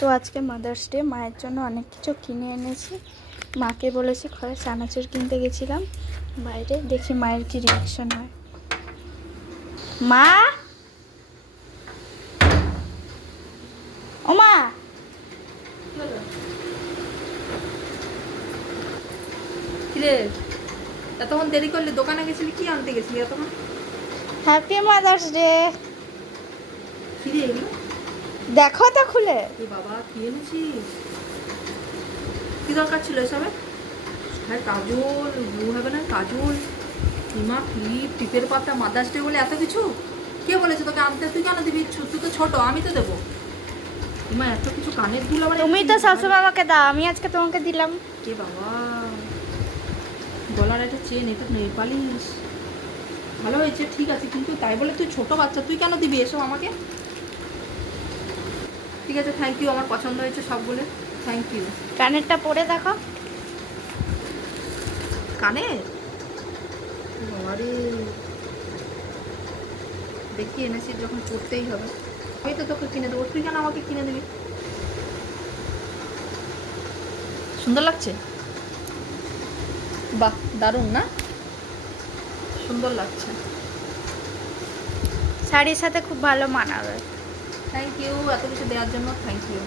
তো আজকে mother's day, মায়ের জন্য অনেক কিছু কিনে এনেছি। মাকে বলেছি ঘরে চানাচুর কিনতে গেছিলাম বাইরে, দেখি মায়ের কি রিয়াকশন হয়। মা, ও মা, কিরে এতক্ষণ দেরি করলি? দোকানে গেছিলি, কি আনতে গেছিলি এতক্ষণ? Happy mother's day. কিরে এগুলো? দেখো তো খুলে। এ বাবা, কি এনেছিস? কি দরকার ছিল এসবে? হ্যাঁ, কাজল, ব্লু হেভেনের কাজল, হিমা ক্লিপ, টিপের পাতা, মাদার্স ডে বলে এত কিছু? কে বলেছে তোকে আনতে? তুই কেন দিবি? তুই তো ছোট, আমি তো দেবো। হিমা এত কিছু, কানের দুল আবার তুমি তো সবসময় আমাকে দাও, আমি আজকে তোমাকে দিলাম। কে বাবা, গলার একটা চেন, এটা নেল পালিশ, ভালো হয়েছে ঠিক আছে, কিন্তু তাই বলে তুই ছোট বাচ্চা, তুই কেন দিবি এসব আমাকে? ঠিক আছে, থ্যাংক ইউ, আমার পছন্দ হয়েছে সবগুলো, থ্যাংক ইউ। কানেরটা পরে দেখো। কানের? আরে দেখি এনেছি যখন পড়তেই হবে, আমি তো তোকে কিনে দেবো, তুই কেন আমাকে কিনে দিবি? সুন্দর লাগছে, বাহ দারুণ না? সুন্দর লাগছে। শাড়ির সাথে খুব ভালো মানাবে। থ্যাংক ইউ এত কিছু দেওয়ার জন্য, থ্যাংক ইউ।